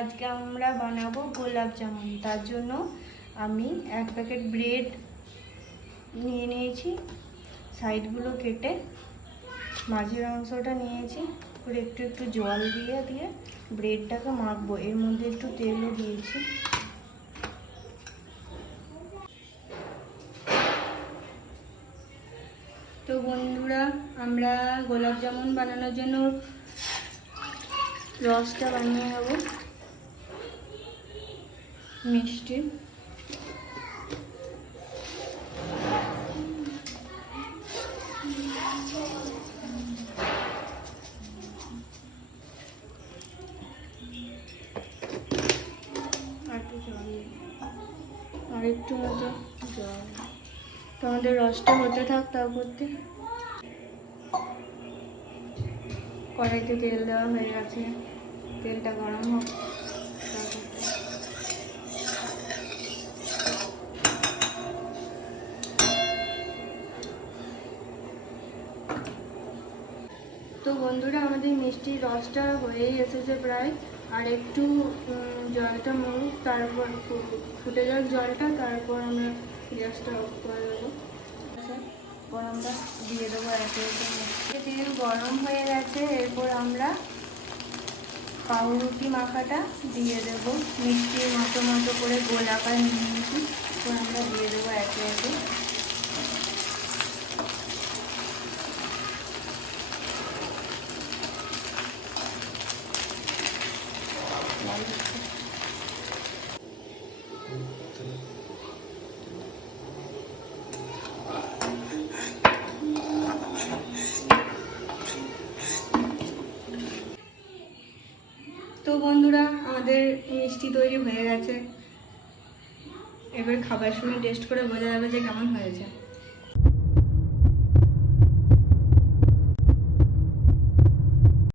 আজকে আমরা বানাবো গোলাপ জামুন। তার জন্য আমি 1 প্যাকেট ব্রেড নিয়ে নিয়েছি, সাইডগুলো কেটে মাঝের অংশটা নিয়েছি। করে একটু একটু জল দিয়ে দিয়ে ব্রেডটাকে মাখবো। এর মধ্যে একটু তেলও দিয়েছি। তো বন্ধুরা, আমরা গোলাপ জামুন বানানোর জন্য রসটা বানিয়ে নেব। মিষ্টি আর একটু মতো জল। তো আমাদের রসটা হতে থাক। তার করতে কড়াইতে তেল দেওয়া হয়ে গেছে, তেলটা গরম হোক। তো বন্ধুরা, আমাদের মিষ্টির রসটা হয়েই এসেছে প্রায়। আর একটু জলটা মরুক, তারপর ফুটে যাক জলটা, তারপর আমরা গ্যাসটা অফ করে দেবো। এরপর আমরা দিয়ে দেবো একে একে। তেল গরম হয়ে গেছে, এরপর আমরা পাউরুটি মাখাটা দিয়ে দেবো। মিষ্টির মতো মতো করে গোল আকার নিয়ে নিয়েছি, এরপর আমরা দিয়ে দেবো একে একে। তো বন্ধুরা, আমাদের মিষ্টি তৈরি হয়ে গেছে। এবার খাবার সময় টেস্ট করে বোঝা যাবে যে কেমন হয়েছে।